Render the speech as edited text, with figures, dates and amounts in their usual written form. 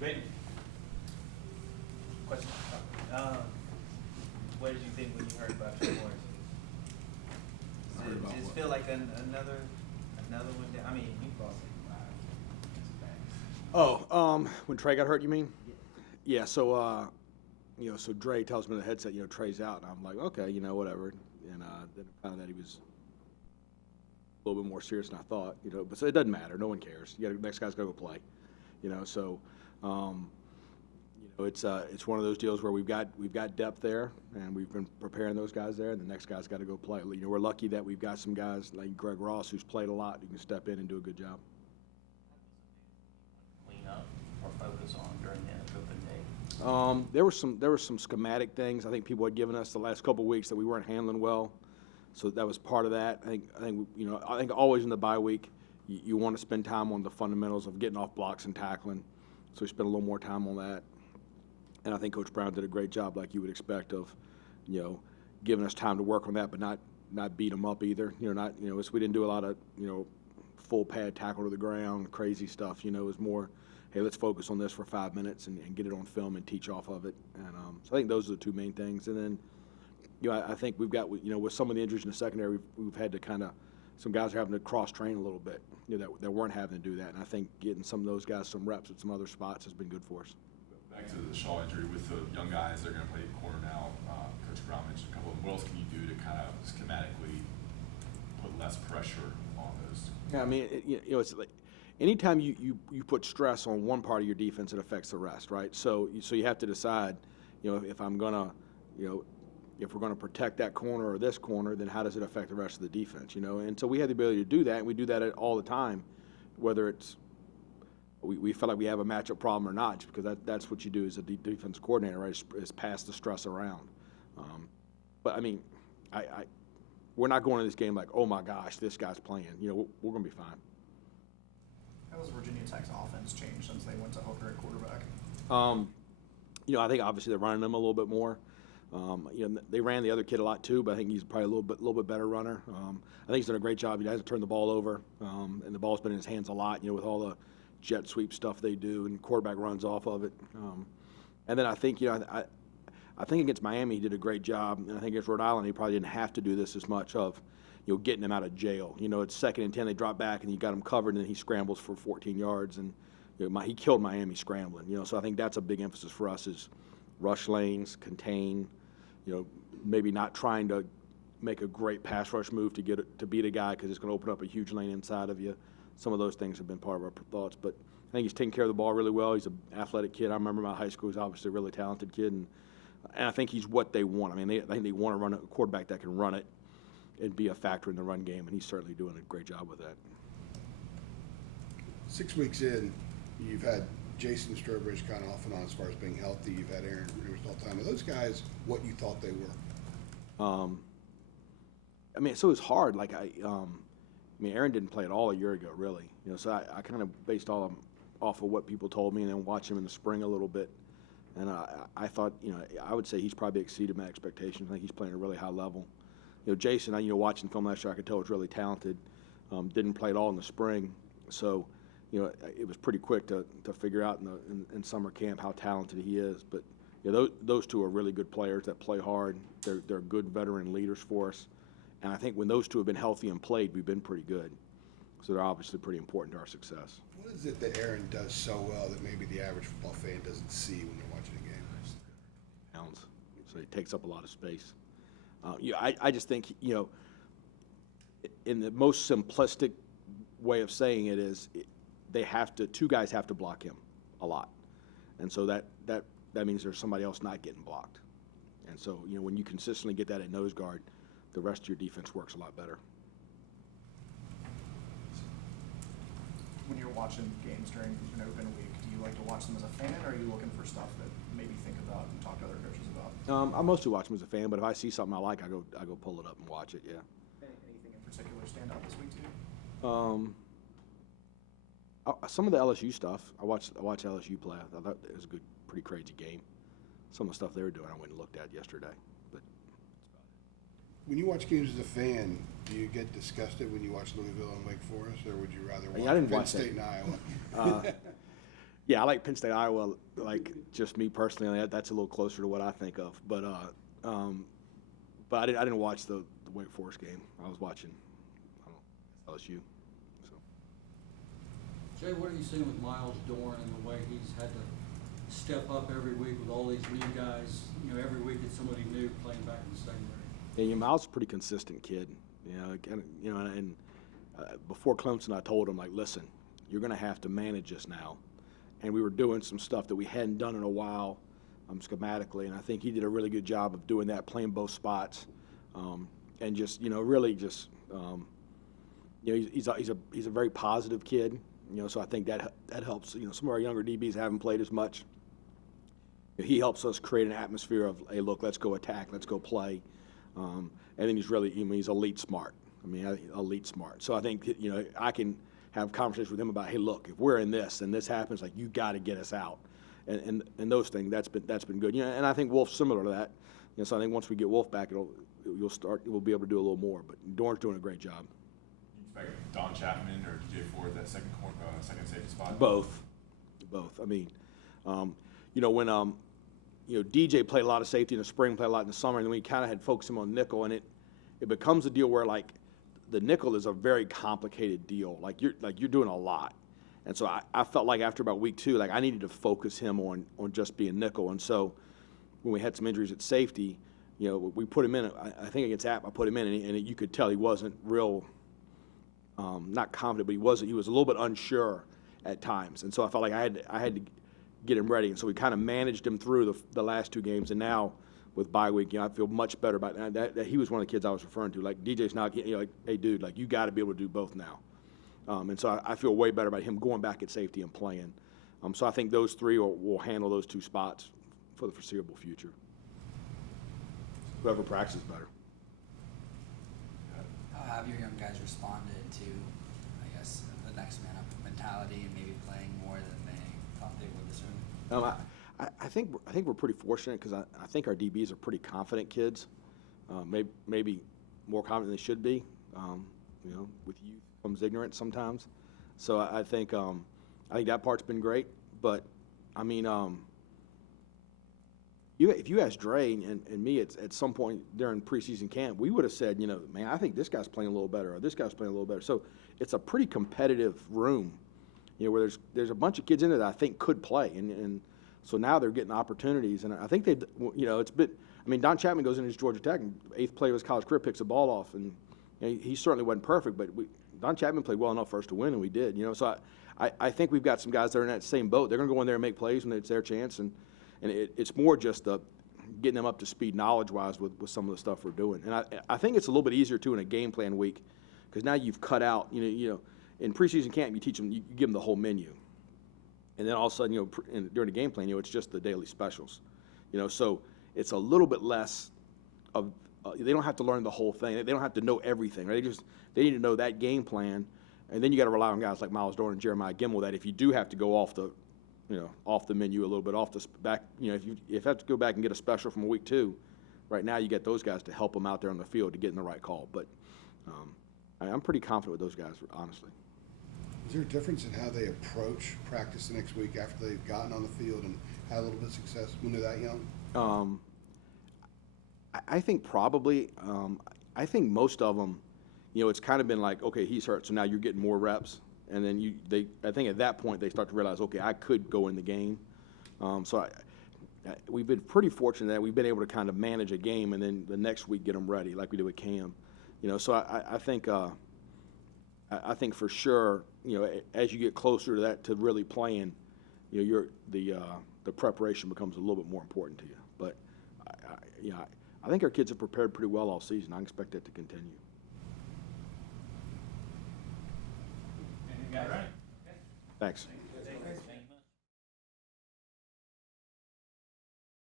Bateman. Question. What did you think when you heard about your boys? Does it feel like another one? I mean, you lost like 5. Oh, when Trey got hurt, you mean? Yeah. So, so Dre tells me in the headset, Trey's out, and I'm like, okay, whatever. And then I found out he was a little bit more serious than I thought, But so it doesn't matter. No one cares. The next guy's got to go play, So, it's one of those deals where we've got depth there, and we've been preparing those guys there, and the next guy's got to go play. We're lucky that we've got some guys like Greg Ross who's played a lot, who can step in and do a good job. Clean up or focus on during the open day? There were some schematic things I think people had given us the last couple of weeks that we weren't handling well, so that was part of that. I think always in the bye week you want to spend time on the fundamentals of getting off blocks and tackling, so we spent a little more time on that. And I think Coach Brown did a great job, like you would expect, of giving us time to work on that, but not beat them up either. We didn't do a lot of full pad tackle to the ground, crazy stuff. It was more, hey, let's focus on this for 5 minutes and get it on film and teach off of it. And so I think those are the two main things. And then, I think we've got, with some of the injuries in the secondary, we've had to some guys are having to cross-train a little bit, that weren't having to do that. And I think getting some of those guys some reps at some other spots has been good for us. Back to the Shaw injury, with the young guys, they're going to play corner now. Coach Brown mentioned a couple of them. What else can you do to kind of schematically put less pressure on those? Yeah, I mean, it's like anytime you put stress on one part of your defense, it affects the rest, right? So you have to decide, if I'm gonna, if we're gonna protect that corner or this corner, then how does it affect the rest of the defense, And so we have the ability to do that, and we do that all the time, whether it's we feel like we have a matchup problem or not, because that's what you do as a defense coordinator, right? Is pass the stress around. But I mean, we're not going to this game like, oh my gosh, this guy's playing. We're going to be fine. How has Virginia Tech's offense changed since they went to Hooker at quarterback? I think obviously they're running them a little bit more. They ran the other kid a lot too, but I think he's probably a little bit better runner. I think he's done a great job. He hasn't turned the ball over, and the ball's been in his hands a lot. With all the jet sweep stuff they do, and quarterback runs off of it. And then I think, I think against Miami he did a great job, and I think against Rhode Island he probably didn't have to do this as much of, getting him out of jail. It's 2nd and 10, they drop back, and you got him covered, and then he scrambles for 14 yards, and he killed Miami scrambling. So I think that's a big emphasis for us is rush lanes, contain, maybe not trying to make a great pass rush move to beat a guy because it's going to open up a huge lane inside of you. Some of those things have been part of our thoughts, but I think he's taking care of the ball really well. He's an athletic kid. I remember my high school. He's obviously a really talented kid, and I think he's what they want. I mean, I think they want to run a quarterback that can run it and be a factor in the run game, and he's certainly doing a great job with that. 6 weeks in, you've had Jason Strobridge kind of off and on as far as being healthy. You've had Aaron Rivers all the time. Are those guys what you thought they were? I mean, so it was hard. Like Aaron didn't play at all a year ago, really. So I kind of based all off of what people told me, and then watched him in the spring a little bit. And I thought, I would say he's probably exceeded my expectations. I think he's playing at a really high level. Jason, watching film last year, I could tell was really talented. Didn't play at all in the spring, so it was pretty quick to figure out in summer camp how talented he is. But those two are really good players that play hard. They're good veteran leaders for us. And I think when those two have been healthy and played, we've been pretty good. So they're obviously pretty important to our success. What is it that Aaron does so well that maybe the average football fan doesn't see when they're watching a game? Pounds. So he takes up a lot of space. I just think, in the most simplistic way of saying it is, two guys have to block him a lot. And so that means there's somebody else not getting blocked. And so, when you consistently get that at nose guard, the rest of your defense works a lot better. When you're watching games during an open week, do you like to watch them as a fan, or are you looking for stuff that maybe think about and talk to other coaches about? I mostly watch them as a fan, but if I see something I like, I go pull it up and watch it. Yeah. Anything in particular stand out this week to you? Some of the LSU stuff. I watched LSU play. I thought it was a good, pretty crazy game. Some of the stuff they were doing, I went and looked at yesterday. But when you watch games as a fan, do you get disgusted when you watch Louisville and Wake Forest, or would you rather watch I didn't Penn watch State that. and Iowa? Yeah, I like Penn State, Iowa, like, just me personally, that's a little closer to what I think of. But I didn't watch the Wake Forest game. I was watching, I don't know, LSU. So. Jay, what have you seen with Miles Dorn and the way he's had to step up every week with all these new guys? You know, every week it's somebody new playing back in the secondary. Yeah, Miles is a pretty consistent kid. And before Clemson, I told him, like, listen, you're going to have to manage this now. And we were doing some stuff that we hadn't done in a while, schematically, and I think he did a really good job of doing that, playing both spots, and just, really just, he's a very positive kid, so I think that helps. Some of our younger DBs haven't played as much. He helps us create an atmosphere of, hey, look, let's go attack, let's go play, and then he's really, he's elite smart. Elite smart. So I think, I can have conversations with him about, hey, look, if we're in this and this happens, like, you got to get us out, and those things. That's been good. And I think Wolf's similar to that. So I think once we get Wolf back, we'll be able to do a little more. But Dorn's doing a great job. You expect Don Chapman or DJ Ford that second safety spot? Both. When DJ played a lot of safety in the spring, played a lot in the summer, and then we kind of had focused him on nickel, and it becomes a deal where, like, the nickel is a very complicated deal. Like you're doing a lot. And so I felt like after about week 2, like, I needed to focus him on just being nickel. And so when we had some injuries at safety, we put him in. I think against App, I put him in, and you could tell he wasn't real, not confident, but he was a little bit unsure at times. And so I felt like I had to get him ready. And so we kind of managed him through the last 2 games. And now with bye week, I feel much better about that. He was one of the kids I was referring to. Like, DJ's not, like, hey, dude, like, you got to be able to do both now. And so I feel way better about him going back at safety and playing. So I think those 3 will handle those 2 spots for the foreseeable future. Whoever practices better. How have your young guys responded to, I guess, the next man up mentality and maybe playing more than they thought they would this early? I think we're pretty fortunate because I think our DBs are pretty confident kids, maybe more confident than they should be. With youth comes ignorance sometimes. So I think that part's been great. But if you asked Dre and me at some point during preseason camp, we would have said, man, I think this guy's playing a little better, or this guy's playing a little better. So it's a pretty competitive room, where there's a bunch of kids in there that I think could play, and so now they're getting opportunities, and I think it's been. Don Chapman goes into his Georgia Tech, and 8th play of his college career picks the ball off, and he certainly wasn't perfect, but Don Chapman played well enough for us to win, and we did. So I think we've got some guys that are in that same boat. They're going to go in there and make plays when it's their chance, and it's more just getting them up to speed knowledge-wise with some of the stuff we're doing. And I think it's a little bit easier too in a game plan week, because now you've cut out. In preseason camp, you teach them, you give them the whole menu. And then all of a sudden, during the game plan, it's just the daily specials. So it's a little bit less of, they don't have to learn the whole thing. They don't have to know everything, right? They need to know that game plan. And then you got to rely on guys like Miles Dorn and Jeremiah Gimmel that if you do have to go off the menu a little bit, off the back, if you have to go back and get a special from week 2, right now you get those guys to help them out there on the field to get in the right call. But I'm pretty confident with those guys, honestly. Is there a difference in how they approach practice the next week after they've gotten on the field and had a little bit of success when they're that young? I think probably. I think most of them, it's kind of been like, okay, he's hurt, so now you're getting more reps, and then I think at that point they start to realize, okay, I could go in the game. So we've been pretty fortunate that we've been able to kind of manage a game, and then the next week get them ready, like we did with Cam. So I think. I think for sure, as you get closer to that, to really playing, the preparation becomes a little bit more important to you. But I think our kids have prepared pretty well all season. I expect that to continue. Anything got right? Thanks.